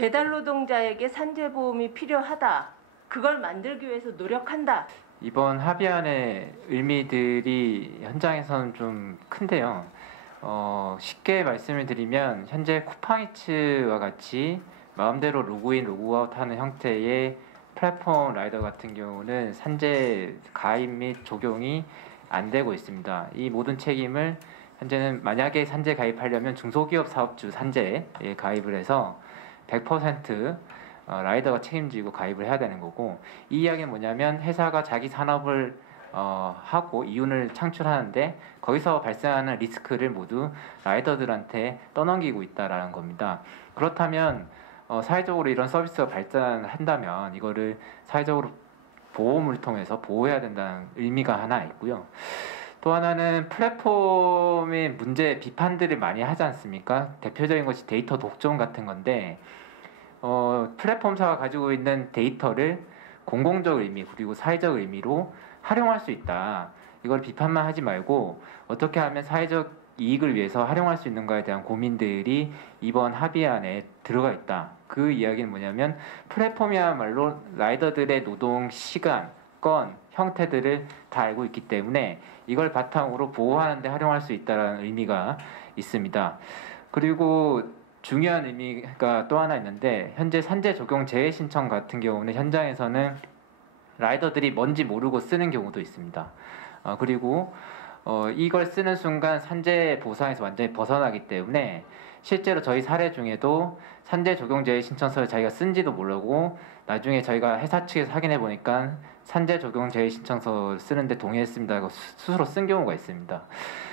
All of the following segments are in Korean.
배달 노동자에게 산재보험이 필요하다. 그걸 만들기 위해서 노력한다. 이번 합의안의 의미들이 현장에서는 좀 큰데요. 쉽게 말씀을 드리면 현재 쿠팡이츠와 같이 마음대로 로그인, 로그아웃하는 형태의 플랫폼 라이더 같은 경우는 산재 가입 및 적용이 안 되고 있습니다. 이 모든 책임을 현재는 만약에 산재 가입하려면 중소기업 사업주 산재에 가입을 해서 100% 라이더가 책임지고 가입을 해야 되는 거고, 이 이야기는 뭐냐면 회사가 자기 산업을 하고 이윤을 창출하는데 거기서 발생하는 리스크를 모두 라이더들한테 떠넘기고 있다라는 겁니다. 그렇다면 사회적으로 이런 서비스가 발전한다면 이거를 사회적으로 보험을 통해서 보호해야 된다는 의미가 하나 있고요. 또 하나는 플랫폼의 문제 비판들을 많이 하지 않습니까? 대표적인 것이 데이터 독점 같은 건데, 플랫폼사가 가지고 있는 데이터를 공공적 의미 그리고 사회적 의미로 활용할 수 있다. 이걸 비판만 하지 말고 어떻게 하면 사회적 이익을 위해서 활용할 수 있는가에 대한 고민들이 이번 합의안에 들어가 있다. 그 이야기는 뭐냐면 플랫폼이야말로 라이더들의 노동 시간, 건, 형태들을 다 알고 있기 때문에 이걸 바탕으로 보호하는 데 활용할 수 있다는 의미가 있습니다. 그리고 중요한 의미가 또 하나 있는데, 현재 산재 적용 재해 신청 같은 경우는 현장에서는 라이더들이 뭔지 모르고 쓰는 경우도 있습니다. 그리고 이걸 쓰는 순간 산재 보상에서 완전히 벗어나기 때문에 실제로 저희 사례 중에도 산재 적용 재해 신청서를 자기가 쓴지도 모르고 나중에 저희가 회사 측에서 확인해 보니까 산재 적용 재해 신청서를 쓰는데 동의했습니다 하고 스스로 쓴 경우가 있습니다.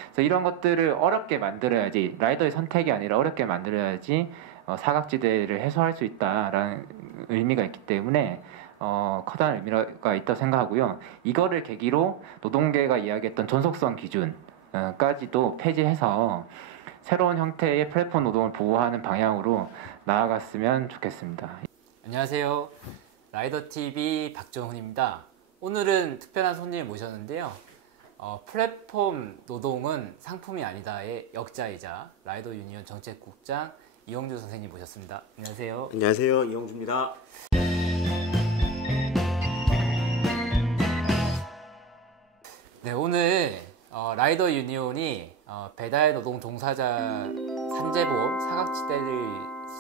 그래서 이런 것들을 어렵게 만들어야지, 라이더의 선택이 아니라 어렵게 만들어야지 사각지대를 해소할 수 있다라는 의미가 있기 때문에 커다란 의미가 있다고 생각하고요. 이거를 계기로 노동계가 이야기했던 존속성 기준까지도 폐지해서 새로운 형태의 플랫폼 노동을 보호하는 방향으로 나아갔으면 좋겠습니다. 안녕하세요. 라이더TV 박정훈입니다. 오늘은 특별한 손님을 모셨는데요. 플랫폼 노동은 상품이 아니다의 역자이자 라이더 유니온 정책국장 이영주 선생님 모셨습니다. 안녕하세요. 안녕하세요. 이영주입니다. 네, 오늘 라이더 유니온이 배달 노동 종사자 산재보험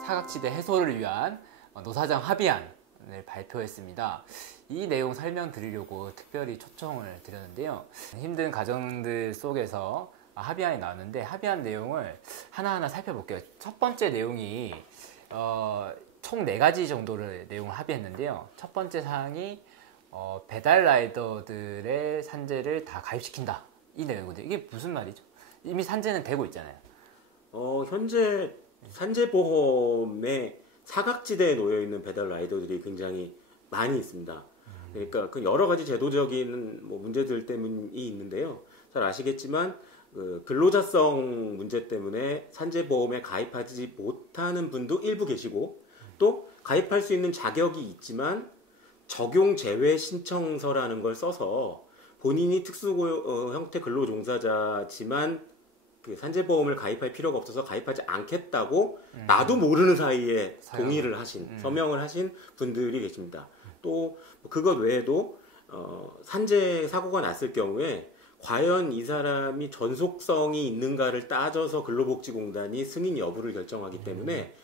사각지대 해소를 위한 노사정 합의안을 발표했습니다. 이 내용 설명드리려고 특별히 초청을 드렸는데요. 힘든 가정들 속에서 합의안이 나왔는데 합의안 내용을 하나하나 살펴볼게요. 첫 번째 내용이 총 4가지 정도를 내용을 합의했는데요. 첫 번째 사항이 배달 라이더들의 산재를 다 가입시킨다, 이 내용이거든요. 이게 무슨 말이죠? 이미 산재는 되고 있잖아요. 현재 산재보험에 사각지대에 놓여있는 배달 라이더들이 굉장히 많이 있습니다. 그러니까 그 여러 가지 제도적인 문제들 때문이 있는데요. 잘 아시겠지만 근로자성 문제 때문에 산재보험에 가입하지 못하는 분도 일부 계시고, 또 가입할 수 있는 자격이 있지만 적용 제외 신청서라는 걸 써서 본인이 특수 형태 근로종사자지만 그 산재보험을 가입할 필요가 없어서 가입하지 않겠다고 나도 모르는 사이에 동의를 하신, 서명을 하신 분들이 계십니다. 또 그것 외에도 산재 사고가 났을 경우에 과연 이 사람이 전속성이 있는가를 따져서 근로복지공단이 승인 여부를 결정하기 때문에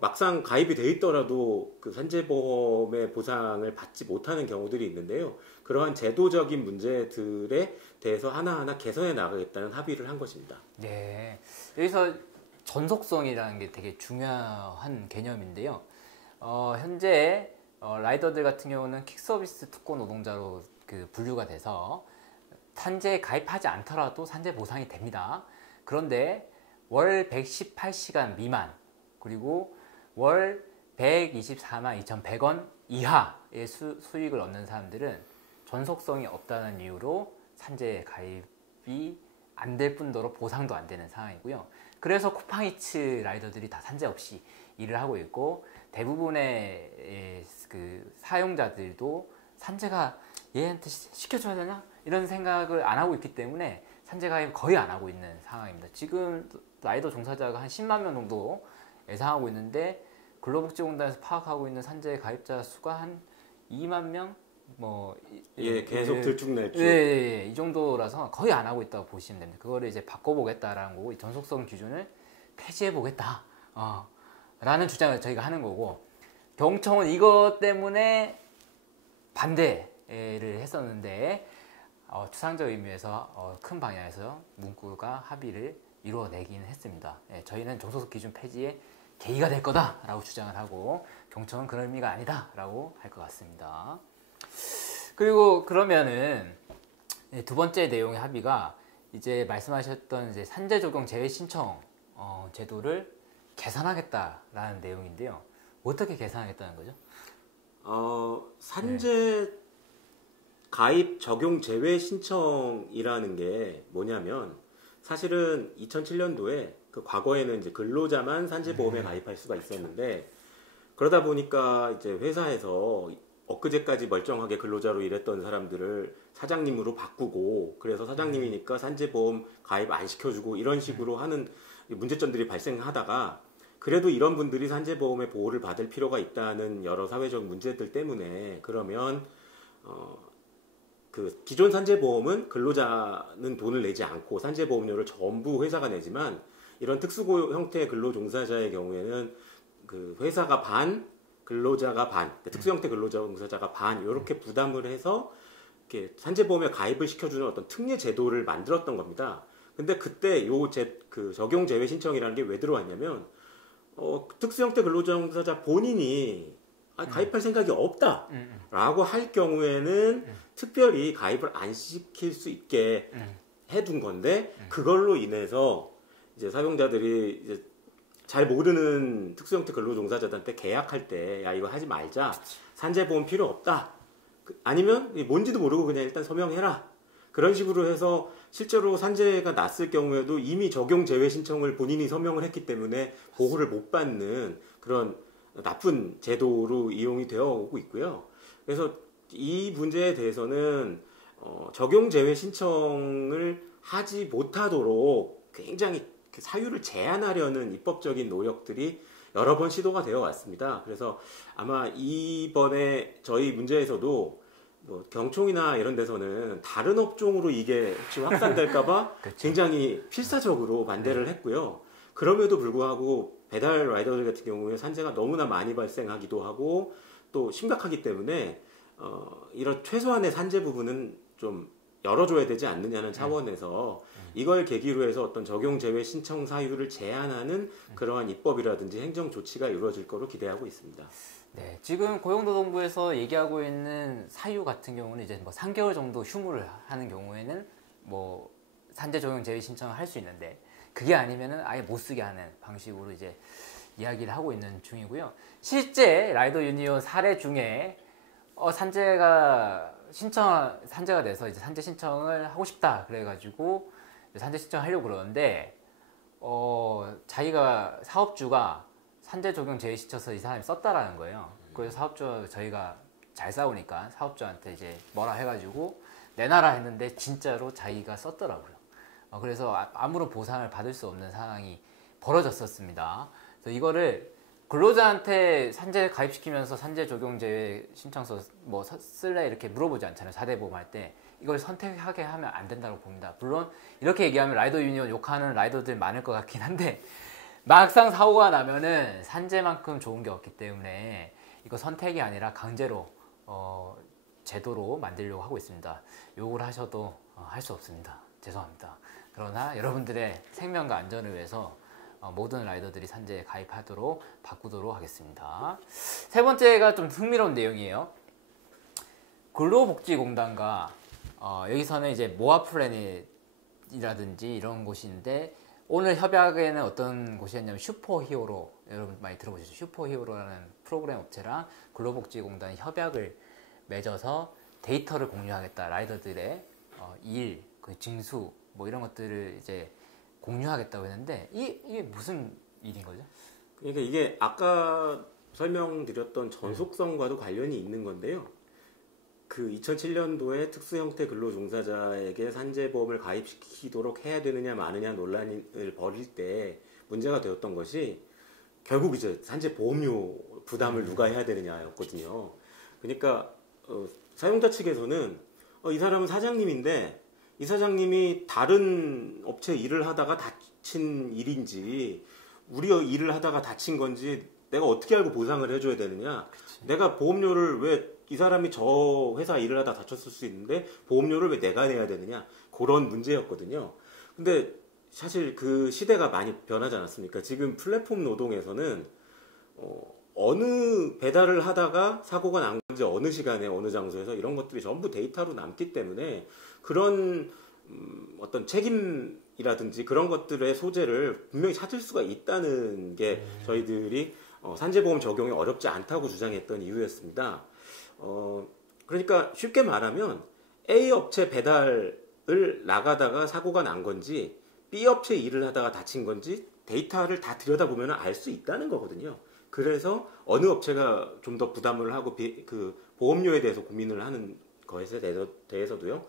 막상 가입이 돼 있더라도 그 산재보험의 보상을 받지 못하는 경우들이 있는데요. 그러한 제도적인 문제들에 대해서 하나하나 개선해 나가겠다는 합의를 한 것입니다. 네, 여기서 전속성이라는 게 되게 중요한 개념인데요. 현재 라이더들 같은 경우는 퀵서비스 특고 노동자로 분류가 돼서 산재에 가입하지 않더라도 산재 보상이 됩니다. 그런데 월 118시간 미만, 그리고 월 124만 2,100원 이하의 수익을 얻는 사람들은 전속성이 없다는 이유로 산재 가입이 안 될 뿐더러 보상도 안 되는 상황이고요. 그래서 쿠팡이츠 라이더들이 다 산재 없이 일을 하고 있고, 대부분의 그 사용자들도 산재가 얘한테 시켜줘야 되나? 이런 생각을 안 하고 있기 때문에 산재 가입 거의 안 하고 있는 상황입니다. 지금 라이더 종사자가 한 10만 명 정도 예상하고 있는데 근로복지공단에서 파악하고 있는 산재 가입자 수가 한 2만 명? 계속 들쭉날쭉. 이 정도라서 거의 안 하고 있다고 보시면 됩니다. 그거를 이제 바꿔보겠다라는 거고, 이 전속성 기준을 폐지해보겠다. 라는 주장을 저희가 하는 거고, 경청은 이것 때문에 반대를 했었는데, 추상적 의미에서 큰 방향에서 문구가 합의를 이루어내긴 했습니다. 저희는 전속성 기준 폐지에 계기가 될 거다라고 주장을 하고, 경청은 그런 의미가 아니다라고 할 것 같습니다. 그리고 그러면은 두 번째 내용의 합의가 이제 말씀하셨던 이제 산재 적용 제외 신청 제도를 개선하겠다라는 내용인데요. 어떻게 개선하겠다는 거죠? 산재 가입 적용 제외 신청이라는 게 뭐냐면 사실은 2007년도에 그 과거에는 이제 근로자만 산재보험에 가입할 수가 있었는데 그러다 보니까 이제 회사에서 엊그제까지 멀쩡하게 근로자로 일했던 사람들을 사장님으로 바꾸고 그래서 사장님이니까 산재보험 가입 안 시켜주고 이런 식으로 하는 문제점들이 발생하다가 그래도 이런 분들이 산재보험의 보호를 받을 필요가 있다는 여러 사회적 문제들 때문에 그러면 그 기존 산재보험은 근로자는 돈을 내지 않고 산재보험료를 전부 회사가 내지만 이런 특수고 형태의 근로종사자의 경우에는 그 회사가 반, 근로자가 반, 특수형태 근로종사자가 반 이렇게 부담을 해서 이렇게 산재보험에 가입을 시켜주는 어떤 특례 제도를 만들었던 겁니다. 근데 그때 그 적용 제외 신청이라는 게 왜 들어왔냐면 특수형태 근로종사자 본인이 가입할 생각이 없다라고 할 경우에는 특별히 가입을 안 시킬 수 있게 해둔 건데 그걸로 인해서 이제 사용자들이 이제 잘 모르는 특수형태 근로종사자들한테 계약할 때 야 이거 하지 말자 산재보험 필요 없다 아니면 뭔지도 모르고 그냥 일단 서명해라 그런 식으로 해서 실제로 산재가 났을 경우에도 이미 적용 제외 신청을 본인이 서명을 했기 때문에 보호를 못 받는 그런 나쁜 제도로 이용이 되어 오고 있고요. 그래서 이 문제에 대해서는 적용 제외 신청을 하지 못하도록 굉장히 사유를 제한하려는 입법적인 노력들이 여러 번 시도가 되어 왔습니다. 그래서 아마 이번에 저희 문제에서도 뭐 경총이나 이런 데서는 다른 업종으로 이게 혹시 확산될까봐 굉장히 필사적으로 반대를 했고요. 그럼에도 불구하고 배달 라이더들 같은 경우에 산재가 너무나 많이 발생하기도 하고 또 심각하기 때문에 이런 최소한의 산재 부분은 좀 열어줘야 되지 않느냐는 차원에서 이걸 계기로 해서 어떤 적용 제외 신청 사유를 제한하는 그러한 입법이라든지 행정 조치가 이루어질 거로 기대하고 있습니다. 네, 지금 고용노동부에서 얘기하고 있는 사유 같은 경우는 이제 뭐 3개월 정도 휴무를 하는 경우에는 뭐 산재 적용 제외 신청을 할 수 있는데 그게 아니면은 아예 못 쓰게 하는 방식으로 이제 이야기를 하고 있는 중이고요. 실제 라이더 유니온 사례 중에 산재가 돼서 이제 산재 신청을 하고 싶다 그래가지고 산재 신청하려고 그러는데 자기가 사업주가 산재 적용 제외 시켜서 이 사람이 썼다라는 거예요. 그래서 사업주 저희가 잘 싸우니까 사업주한테 이제 뭐라 해가지고 내놔라 했는데 진짜로 자기가 썼더라고요. 그래서 아무런 보상을 받을 수 없는 상황이 벌어졌었습니다. 그래서 이거를 근로자한테 산재 가입시키면서 산재 적용 제외 신청서 뭐 쓸래 이렇게 물어보지 않잖아요. 4대 보험 할 때 이걸 선택하게 하면 안 된다고 봅니다. 물론 이렇게 얘기하면 라이더 유니온 욕하는 라이더들 많을 것 같긴 한데 막상 사고가 나면은 산재만큼 좋은 게 없기 때문에 이거 선택이 아니라 강제로 제도로 만들려고 하고 있습니다. 욕을 하셔도 할 수 없습니다. 죄송합니다. 그러나 여러분들의 생명과 안전을 위해서 모든 라이더들이 산재에 가입하도록 바꾸도록 하겠습니다. 세 번째가 좀 흥미로운 내용이에요. 근로복지공단과 여기서는 이제 모아플래닛이라든지 이런 곳인데 오늘 협약에는 어떤 곳이었냐면 슈퍼히어로 여러분 많이 들어보셨죠? 슈퍼히어로라는 프로그램 업체랑 근로복지공단이 협약을 맺어서 데이터를 공유하겠다. 라이더들의 일, 그 징수 뭐 이런 것들을 이제 공유하겠다고 했는데 이게 무슨 일인 거죠? 그러니까 이게 아까 설명드렸던 전속성과도 관련이 있는 건데요. 그 2007년도에 특수형태 근로종사자에게 산재보험을 가입시키도록 해야 되느냐 마느냐 논란을 벌일 때 문제가 되었던 것이 결국 이제 산재 보험료 부담을 누가 해야 되느냐였거든요. 그러니까 사용자 측에서는 이 사람은 사장님인데 이 사장님이 다른 업체 일을 하다가 다친 일인지 우리 일을 하다가 다친 건지 내가 어떻게 알고 보상을 해줘야 되느냐. 그치. 내가 보험료를 왜 이 사람이 저 회사 일을 하다 다쳤을 수 있는데 보험료를 왜 내가 내야 되느냐. 그런 문제였거든요. 근데 사실 그 시대가 많이 변하지 않았습니까? 지금 플랫폼 노동에서는 어느 배달을 하다가 사고가 난 건지 어느 시간에 어느 장소에서 이런 것들이 전부 데이터로 남기 때문에 그런 어떤 책임이라든지 그런 것들의 소재를 분명히 찾을 수가 있다는 게 저희들이 산재보험 적용이 어렵지 않다고 주장했던 이유였습니다. 그러니까 쉽게 말하면 A 업체 배달을 나가다가 사고가 난 건지 B 업체 일을 하다가 다친 건지 데이터를 다 들여다보면 알 수 있다는 거거든요. 그래서 어느 업체가 좀 더 부담을 하고 그 보험료에 대해서 고민을 하는 것에 대해서도요.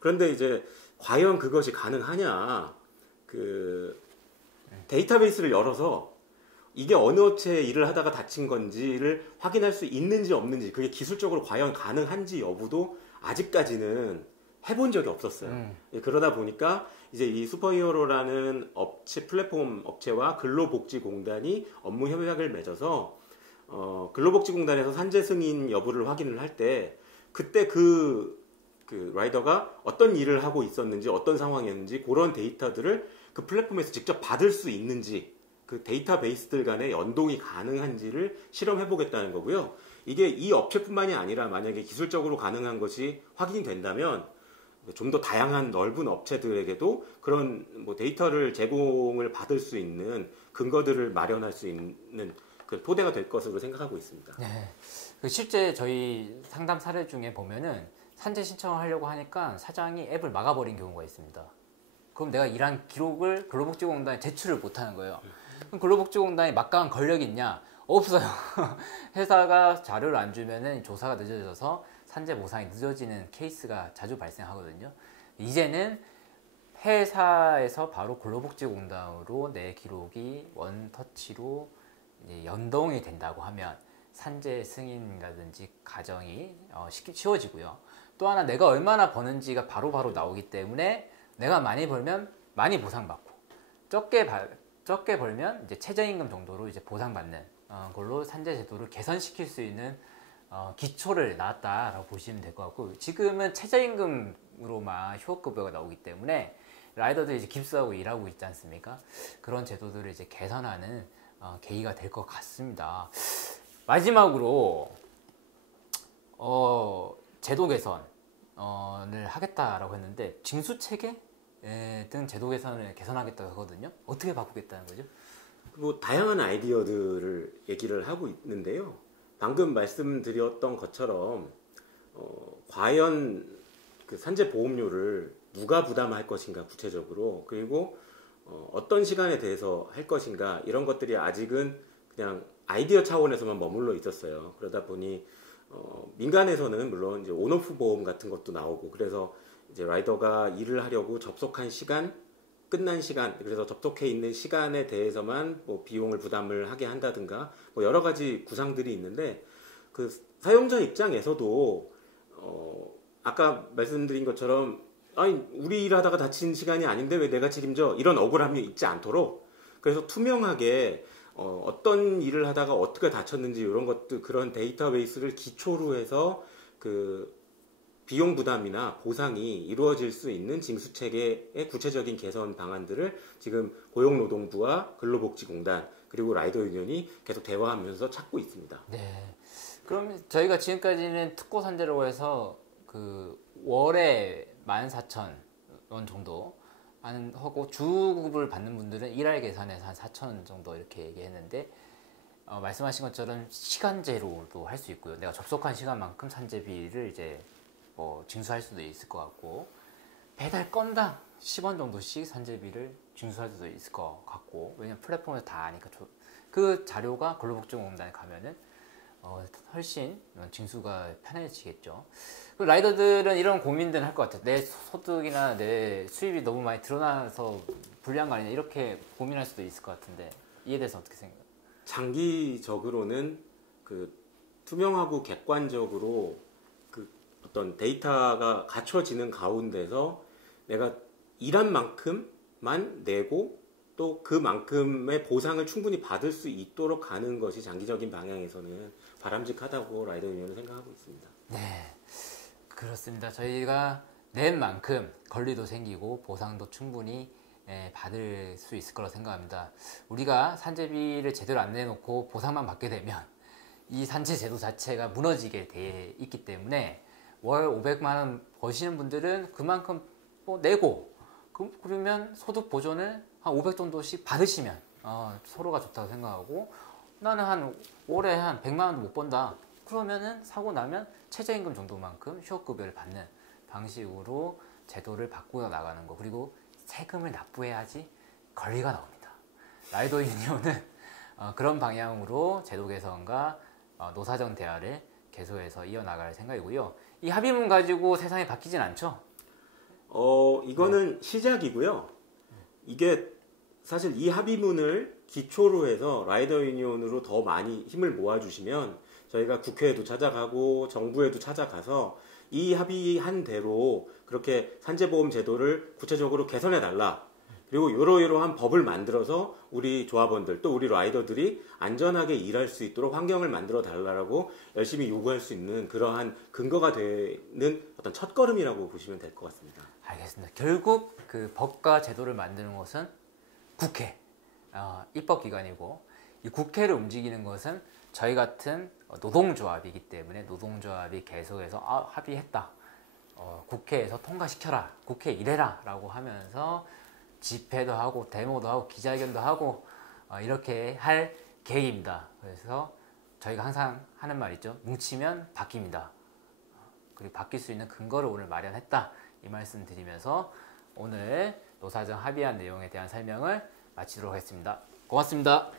그런데 이제 과연 그것이 가능하냐? 그 데이터베이스를 열어서 이게 어느 업체에 일을 하다가 다친 건지를 확인할 수 있는지 없는지 그게 기술적으로 과연 가능한지 여부도 아직까지는 해본 적이 없었어요. 그러다 보니까 이제 이 슈퍼히어로라는 업체 플랫폼 업체와 근로복지공단이 업무 협약을 맺어서 근로복지공단에서 산재 승인 여부를 확인을 할 때 그때 그 라이더가 어떤 일을 하고 있었는지 어떤 상황이었는지 그런 데이터들을 그 플랫폼에서 직접 받을 수 있는지 그 데이터베이스들 간의 연동이 가능한지를 실험해 보겠다는 거고요. 이게 이 업체뿐만이 아니라 만약에 기술적으로 가능한 것이 확인이 된다면 좀 더 다양한 넓은 업체들에게도 그런 뭐 데이터를 제공을 받을 수 있는 근거들을 마련할 수 있는 그 토대가 될 것으로 생각하고 있습니다. 네. 실제 저희 상담 사례 중에 보면은 산재 신청을 하려고 하니까 사장이 앱을 막아버린 경우가 있습니다. 그럼 내가 일한 기록을 근로복지공단에 제출을 못하는 거예요. 그럼 근로복지공단이 막강한 권력이 있냐? 없어요. 회사가 자료를 안 주면은 조사가 늦어져서 산재 보상이 늦어지는 케이스가 자주 발생하거든요. 이제는 회사에서 바로 근로복지공단으로 내 기록이 원터치로 연동이 된다고 하면 산재 승인이라든지 가정이 쉬워지고요. 또 하나 내가 얼마나 버는지가 바로바로 나오기 때문에 내가 많이 벌면 많이 보상받고 적게 벌면 이제 최저임금 정도로 이제 보상받는 걸로 산재 제도를 개선시킬 수 있는 기초를 낳았다라고 보시면 될 것 같고, 지금은 최저임금으로만 휴업급여가 나오기 때문에 라이더들이 이제 깁스하고 일하고 있지 않습니까? 그런 제도들을 이제 개선하는 계기가 될 것 같습니다. 마지막으로 제도 개선을 하겠다라고 했는데 징수 체계 등 제도 개선을 개선하겠다고 하거든요. 어떻게 바꾸겠다는 거죠? 뭐 다양한 아이디어들을 얘기를 하고 있는데요. 방금 말씀드렸던 것처럼 과연 그 산재 보험료를 누가 부담할 것인가 구체적으로, 그리고 어떤 시간에 대해서 할 것인가, 이런 것들이 아직은 그냥 아이디어 차원에서만 머물러 있었어요. 그러다 보니 민간에서는 물론 이제 온오프 보험 같은 것도 나오고, 그래서 이제 라이더가 일을 하려고 접속한 시간, 끝난 시간, 그래서 접속해 있는 시간에 대해서만 뭐 비용을 부담을 하게 한다든가 뭐 여러 가지 구상들이 있는데, 그 사용자 입장에서도 아까 말씀드린 것처럼 아니 우리 일하다가 다친 시간이 아닌데 왜 내가 책임져, 이런 억울함이 있지 않도록, 그래서 투명하게 어떤 일을 하다가 어떻게 다쳤는지 이런 것들, 그런 데이터베이스를 기초로 해서 그 비용 부담이나 보상이 이루어질 수 있는 징수체계의 구체적인 개선 방안들을 지금 고용노동부와 근로복지공단 그리고 라이더 유니언이 계속 대화하면서 찾고 있습니다. 네. 그럼 저희가 지금까지는 특고 산재라고 해서 그 월에 14,000원 정도 하고 주급을 받는 분들은 일할 계산해서 한 4,000원 정도 이렇게 얘기했는데, 말씀하신 것처럼 시간제로도 할 수 있고요. 내가 접속한 시간만큼 산재비를 이제 뭐 징수할 수도 있을 것 같고, 배달 건당 10원 정도씩 산재비를 징수할 수도 있을 것 같고, 왜냐면 플랫폼에서 다 아니까 그 자료가 근로복지공단에 가면은 훨씬 징수가 편해지겠죠. 그 라이더들은 이런 고민들을 할 것 같아요. 내 소득이나 내 수입이 너무 많이 드러나서 불리한 거 아니냐, 이렇게 고민할 수도 있을 것 같은데, 이에 대해서 어떻게 생각해요? 장기적으로는 그 투명하고 객관적으로 그 어떤 데이터가 갖춰지는 가운데서 내가 일한 만큼만 내고 또 그만큼의 보상을 충분히 받을 수 있도록 가는 것이 장기적인 방향에서는 바람직하다고 라이더 유니온은 생각하고 있습니다. 네, 그렇습니다. 저희가 낸 만큼 권리도 생기고 보상도 충분히 받을 수 있을 거라고 생각합니다. 우리가 산재비를 제대로 안 내놓고 보상만 받게 되면 이 산재 제도 자체가 무너지게 돼 있기 때문에 월 500만 원 버시는 분들은 그만큼 내고 그러면 소득 보존을 한 500 정도씩 받으시면 서로가 좋다고 생각하고, 나는 한 월에 한 100만 원도 못 번다 그러면은 사고 나면 최저임금 정도만큼 휴업급여를 받는 방식으로 제도를 바꾸어 나가는 거, 그리고 세금을 납부해야지 권리가 나옵니다. 라이더 유니온은 그런 방향으로 제도 개선과 노사정 대화를 계속해서 이어나갈 생각이고요. 이 합의문 가지고 세상이 바뀌진 않죠? 이거는 시작이고요. 이게 사실 이 합의문을 기초로 해서 라이더 유니온으로 더 많이 힘을 모아주시면 저희가 국회에도 찾아가고 정부에도 찾아가서 이 합의한 대로 그렇게 산재보험 제도를 구체적으로 개선해 달라, 그리고 이러이러한 법을 만들어서 우리 조합원들 또 우리 라이더들이 안전하게 일할 수 있도록 환경을 만들어 달라고 열심히 요구할 수 있는 그러한 근거가 되는 어떤 첫걸음이라고 보시면 될 것 같습니다. 알겠습니다. 결국 그 법과 제도를 만드는 것은 국회, 입법기관이고, 이 국회를 움직이는 것은 저희 같은 노동조합이기 때문에 노동조합이 계속해서 합의했다, 국회에서 통과시켜라, 국회 일해라 라고 하면서 집회도 하고 데모도 하고 기자회견도 하고 이렇게 할 계획입니다. 그래서 저희가 항상 하는 말 있죠. 뭉치면 바뀝니다. 그리고 바뀔 수 있는 근거를 오늘 마련했다, 이 말씀 드리면서 오늘 노사정 합의한 내용에 대한 설명을 마치도록 하겠습니다. 고맙습니다.